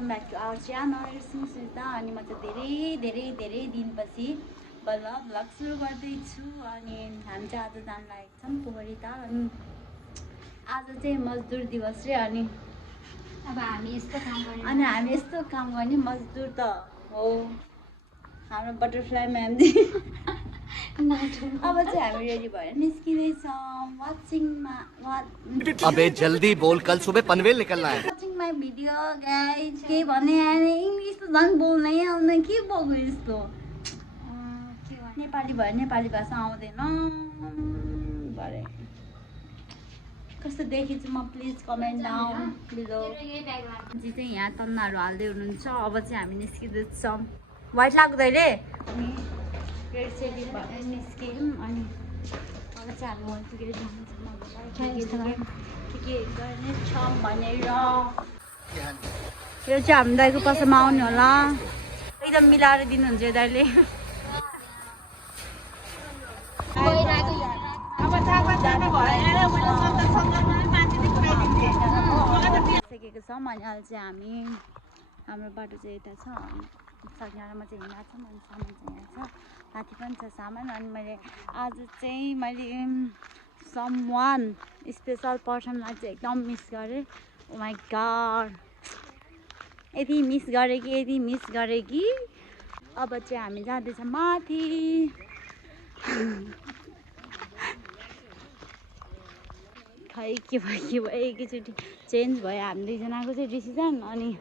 Welcome back to our channel Sunita. अनि म चाहिँ धेरै दिनपछि बल्ल भ्लग सुरु गर्दैछु। अनि हामी चाहिँ आज जान लागेको छौँ पोखरी ताल। अनि आज चाहिँ मजदुर दिवस रे। अनि अब हामी यस्तो काम गर्ने मजदुर त हो हाम्रो बटरफ्लाई म्यामजी। अब चाहिँ हामी रेडी भएर निस्किँदैछौँ। अबे जल्दी बोल, कल सुबह पनवेल निकलना है। Watching my video guys. के भने इङ्ग्लिस त झन् बोल्नै आउँदैन, के बोल्नु यस्तो। नेपाली भएर नेपाली भाषा आउँदैन भरे कस्तो देखेछु म प्लिज कमेन्ट डाउन बिलो। जी चाहिँ यहाँ तन्नाहरू हाल्दै हुनुहुन्छ। अब चाहिँ हामी निस्किँदैछौँ। वाइट लाग्दै रे अनि रेड सेडी भएर निस्क्यौँ। अनि अब चाहिँ हामी मन्थतिर जान्छौँ के गर्ने छ भनेर। यो चाहिँ हामी दाइको पसलमा आउने होला। एकदम मिलाएर दिनुहुन्छ यो दाइले। सकेको छौँ। अनि अहिले चाहिँ हामी हाम्रो बाटो चाहिँ यता छ। सकिनारामा चाहिँ हिँडेको छौँ। अनि सामान चाहिँ यहाँ छ, माथि पनि छ सामान। अनि आज चाहिँ मैले सम वान स्पेसल पर्सनलाई चाहिँ एकदम मिस गरेँ। ओ माई गॉड, यति मिस गरेँ कि अब चाहिँ हामी जाँदैछ माथि। खै के भयो एकैचोटि चेन्ज भयो हामी दुईजनाको चाहिँ डिसिजन। अनि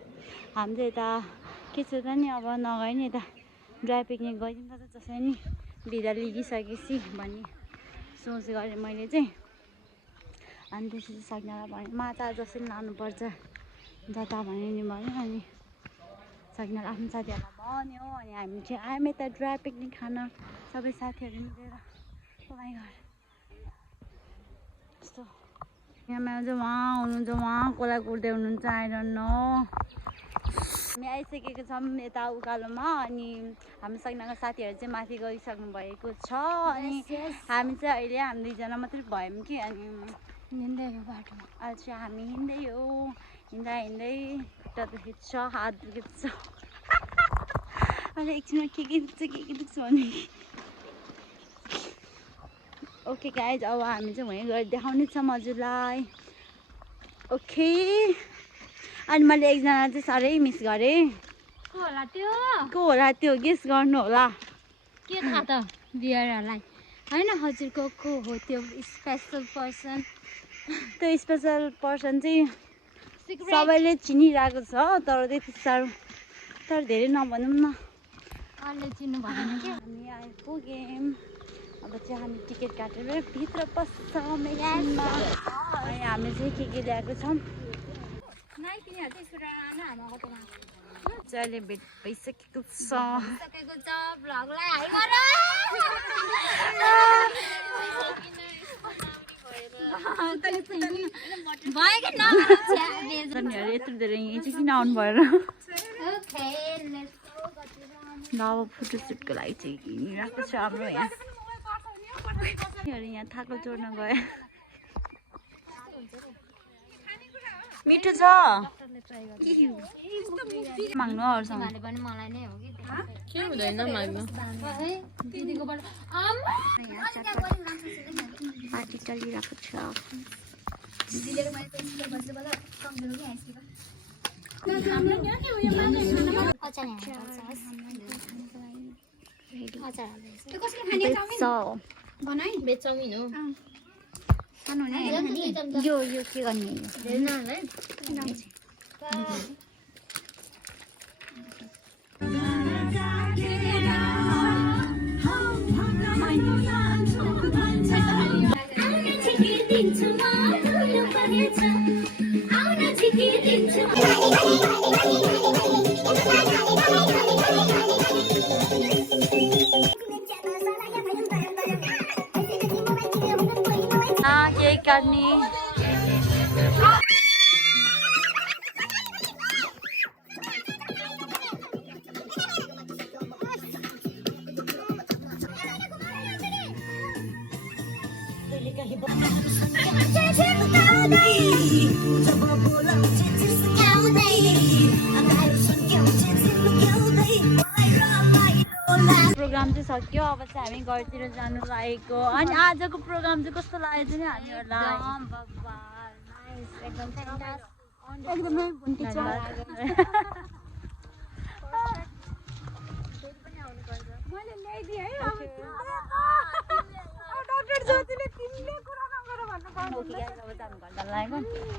हामी चाहिँ यता के छ त नि, अब नगए नि यता ड्राई पिकनिक गइदिउँ त जसरी नि बिदा लिगिसकेपछि भन्ने सोच गरेँ मैले चाहिँ। अनि त्यसपछि सकिनालाई भने माछा जसरी लानुपर्छ जता भन्यो नि भन्यो। अनि सकिनाले आफ्नो साथीहरूलाई भन्यो। अनि हामी चाहिँ आयौँ यता ड्राई पिकनिक खान सबै साथीहरू मिलेर। यस्तो यहाँ चाहिँ उहाँ हुनुहुन्छ, उहाँ कसलाई कुर्दै हुनुहुन्छ आई डोन्ट नो। हामी आइसकेको छौँ यता उकालोमा। अनि हाम्रो सकिनाको साथीहरू चाहिँ माथि गइसक्नु भएको छ। अनि हामी चाहिँ अहिले हामी दुईजना मात्रै भयौँ कि। अनि हिँड्दै बाटोमा अहिले चाहिँ हामी हिँड्दै खुट्टा दुखेछ, हात दुखेछ। अहिले एकछिनमा के दुख्छ भने ओके गाइज। अब हामी चाहिँ वहीँ गएर देखाउने छौँ हजुरलाई। ओके। अनि मैले एकजना चाहिँ साह्रै मिस गरेँ। को होला त्यो गेस गर्नु होला। के थाहा त बिहारहरूलाई होइन हजुरको को हो त्यो स्पेसल पर्सन? त्यो स्पेसल पर्सन चाहिँ सबैले चिनिरहेको छ, तर त्यति साह्रो तर धेरै नभनौँ न। अहिले चिन्नु भएन कि हामी आइपुग्यौँ। अब चाहिँ हामी टिकट काटेर भित्र पस्छौँ एकछिनमा। अनि हामी चाहिँ के ल्याएको छौँ अहिले भेट भइसकेको छ। यत्रो धेरै यहीँ चाहिँ किन आउनु भएर अब फोटोसुटको लागि चाहिँ किनिरहेको छ हाम्रो यहाँ। यहाँ थाको जोड्न गयो। मिठो छ माग्नु अरूसँग मलाई नै हो कि के हुँदैन माग्नु। पार्टी चलिरहेको छ। बेचाउमिन हो यो के गर्ने केक काट्ने जब बोला मुझे जिस क्या चाहिँ सक्यो अब चाहिँ हामी घरतिर जानु लागेको अनि आजको प्रोग्राम चाहिँ कस्तो लाग्यो चाहिँ हामीहरूलाई एकदमै बुन्टी मैले ल्याइदिएँ है अब डक्टर ज्योतिले तिमीले कुरा नगर भन्नु पाउँदैन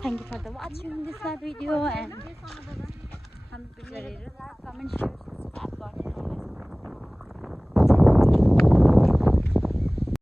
Thank you for the watching this video and comment, share, subscribe.